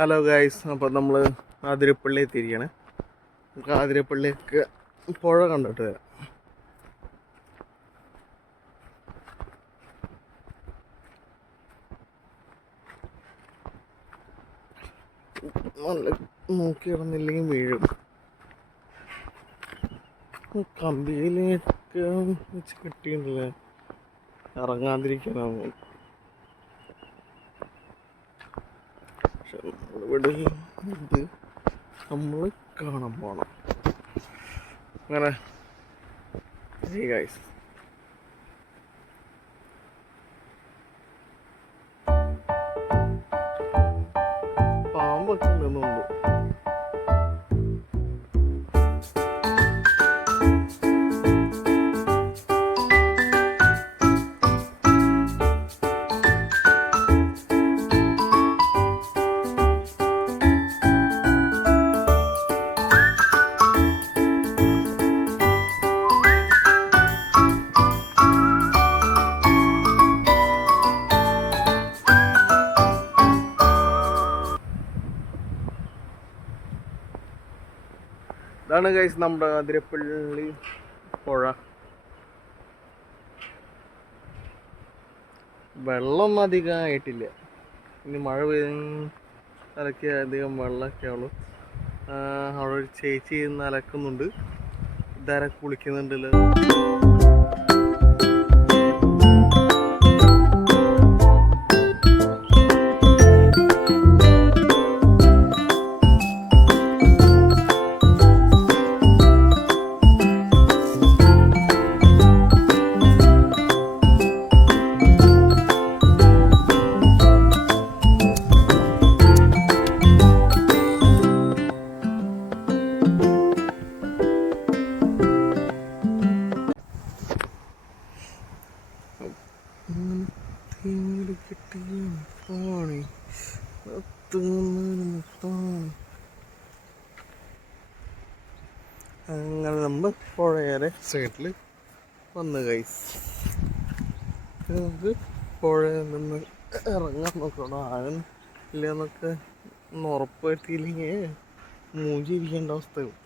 Hello guys, അപ്പോൾ നമ്മൾ ആതിരപ്പള്ളി എത്തിയിരിക്കുകയാണ്. നമുക്ക് ആതിരപ്പള്ളിയൊക്കെ പുഴ കണ്ടിട്ട് വരാം. നല്ല നോക്കി ഇറന്നില്ലെങ്കിൽ വീഴും. കമ്പിയിലേക്ക് വെച്ച് കിട്ടിയിട്ടില്ല, ഇറങ്ങാതിരിക്കാനാവും. പക്ഷെ നമ്മളിവിടെ ഇത് നമ്മൾ കാണാൻ പോകണം. അങ്ങനെ ഗൈസ്, പാമ്പൊക്കെ ഉണ്ടെന്നുണ്ട്. ഇതാണ് ഗൈസ് നമ്മുടെ ആതിരപ്പള്ളി പുഴ. വെള്ളമൊന്നും അധികം ആയിട്ടില്ല. ഇനി മഴ പെയ്തൊക്കെ അധികം വെള്ളമൊക്കെ ഉള്ളു. അവിടെ ഒരു ചേച്ചി അലക്കുന്നുണ്ട്. ഇതാരെ കുളിക്കുന്നുണ്ടല്ലോ. അങ്ങനെ നമ്മൾ പുഴയുടെ സൈഡിൽ വന്ന് ഗൈസ്, നമുക്ക് പുഴയിൽ നിന്ന് ഇറങ്ങാൻ നോക്കണം. ആരും ഇല്ലെന്നൊക്കെ ഒന്ന് ഉറപ്പുവരുത്തിയില്ലെങ്കിൽ മൂഞ്ചിരിക്കേണ്ട അവസ്ഥയും.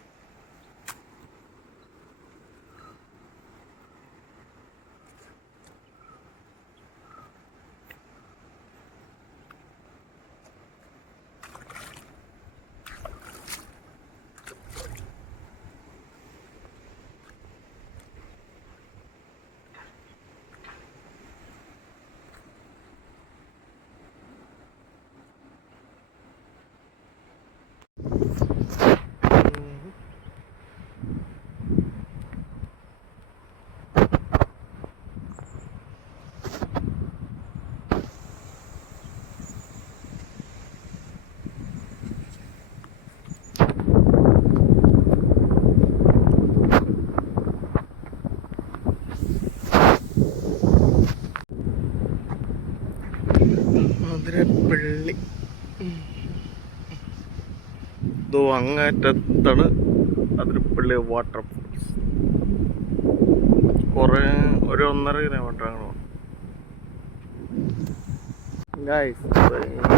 ആതിരപ്പള്ളി ഇതോ അങ്ങേറ്റത്താണ് ആതിരപ്പള്ളി വാട്ടർഫോൾസ്. ഒരു 1.5 കിലോമീറ്റർ ആണ് ഗൈസ്.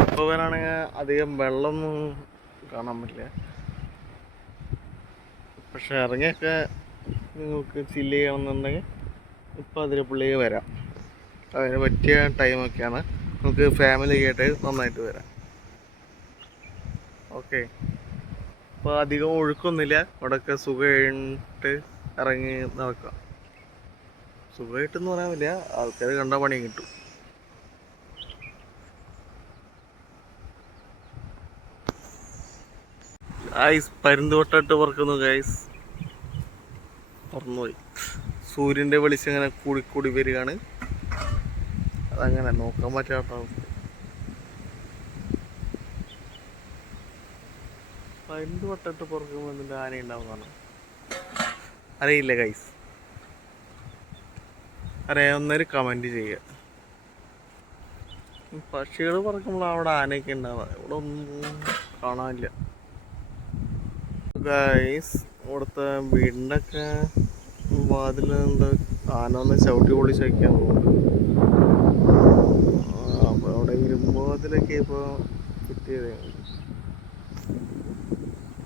ഇപ്പോൾ വരാണെങ്കിൽ അധികം വെള്ളമൊന്നും കാണാൻ പറ്റില്ല. പക്ഷെ ഇറങ്ങിയൊക്കെ നിങ്ങൾക്ക് ചില്ല് ചെയ്യണമെന്നുണ്ടെങ്കിൽ ഇപ്പോൾ ആതിരപ്പള്ളിക്ക് വരാം. അതിന് പറ്റിയ ടൈമൊക്കെയാണ്. നമുക്ക് ഫാമിലി ആയിട്ട് നന്നായിട്ട് വരാം. ഓക്കെ, അപ്പോൾ അധികം ഒഴുക്കൊന്നുമില്ല. ഇവിടെയൊക്കെ സുഖമായിട്ട് ഇറങ്ങി നടക്കാം. സുഖമായിട്ടെന്ന് പറയാൻ പറ്റില്ല, ആൾക്കാർ കണ്ട പണി കിട്ടും. ഗൈസ്, പരുന്തുവട്ടമിട്ട് പറക്കുന്നു ഗൈസ്. മറന്നുപോയി. സൂര്യൻ്റെ വെളിച്ചം ഇങ്ങനെ കൂടിക്കൂടി വരികയാണ്. അതങ്ങനെ നോക്കാൻ പറ്റാത്ത അവസ്ഥ. പരുന്തുവട്ടമിട്ട് പറക്കുമ്പോൾ എന്തിൻ്റെ ആന ഉണ്ടാവുന്നതാണ് അറിയില്ല ഗൈസ്. അറിയാവുന്നവർ കമൻറ്റ് ചെയ്യുക. പക്ഷികൾ പറക്കുമ്പോൾ അവിടെ ആനയൊക്കെ ഉണ്ടാവുക, ഇവിടെ ഒന്നും കാണാനില്ല ഗൈസ്. ഇവിടുത്തെ വീടിൻ്റെ ഒക്കെ വാതിൽ എന്താ ആന ഒന്ന് ചവിട്ടി പൊളിച്ചൊക്കെയാണ് തോന്നുന്നത്. അപ്പോൾ അവിടെ ഇരുമ്പ് വാതിലൊക്കെ ഇപ്പോൾ ഫിറ്റ് ചെയ്ത്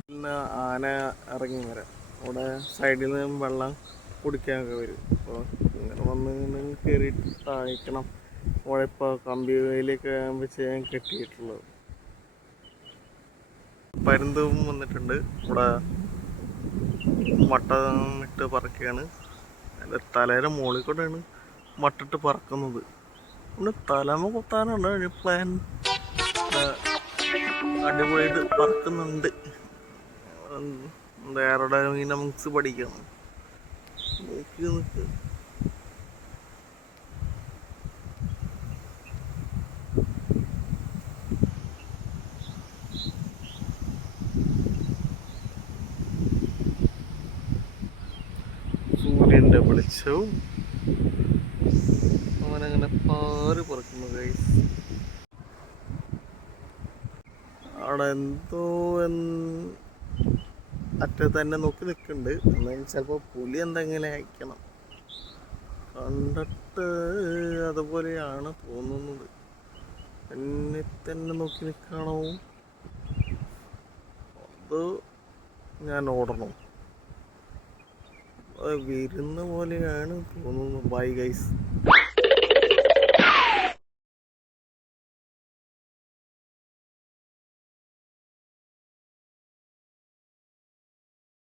പിന്നെ ആന ഇറങ്ങി വരാം. അവിടെ സൈഡിൽ നിന്ന് വെള്ളം കുടിക്കാനൊക്കെ വരും. അപ്പോൾ ഇങ്ങനെ വന്ന് കയറിയിട്ട് താഴ്ക്കണം. അവിടെ ഇപ്പോൾ കമ്പി വേലിയൊക്കെ വെച്ച് ഞാൻ കെട്ടിയിട്ടുള്ളത്. പരുന്തും വന്നിട്ടുണ്ട്. ഇവിടെ മട്ടം ഇട്ട് പറക്കുകയാണ്. എൻ്റെ തലയുടെ മുകളിൽ കൂടെയാണ് മട്ടിട്ട് പറക്കുന്നത്. പിന്നെ തലമ കുത്താനാണ് ഒരു പ്ലാൻ. അടിപൊളിയായിട്ട് പറക്കുന്നുണ്ട്. എയറോഡൈനാമിക്സ് പഠിക്കണം. നോക്ക് സൂര്യൻ്റെ വെളിച്ചവും അവനങ്ങനെ പാറി പറക്കുന്നു ഗൈസ്. അവിടെ എന്തോ അറ്റത്ത് തന്നെ നോക്കി നിൽക്കുന്നുണ്ട്. എന്നാൽ ചിലപ്പോൾ പുലി എന്തെങ്ങനെ അയക്കണം. കണ്ടിട്ട് അതുപോലെയാണ് തോന്നുന്നത്. എന്നെ തന്നെ നോക്കി നിൽക്കണോ അത് ഞാൻ ഓടണോ? അത് വരുന്ന പോലെയാണ് തോന്നുന്നു. Bye guys.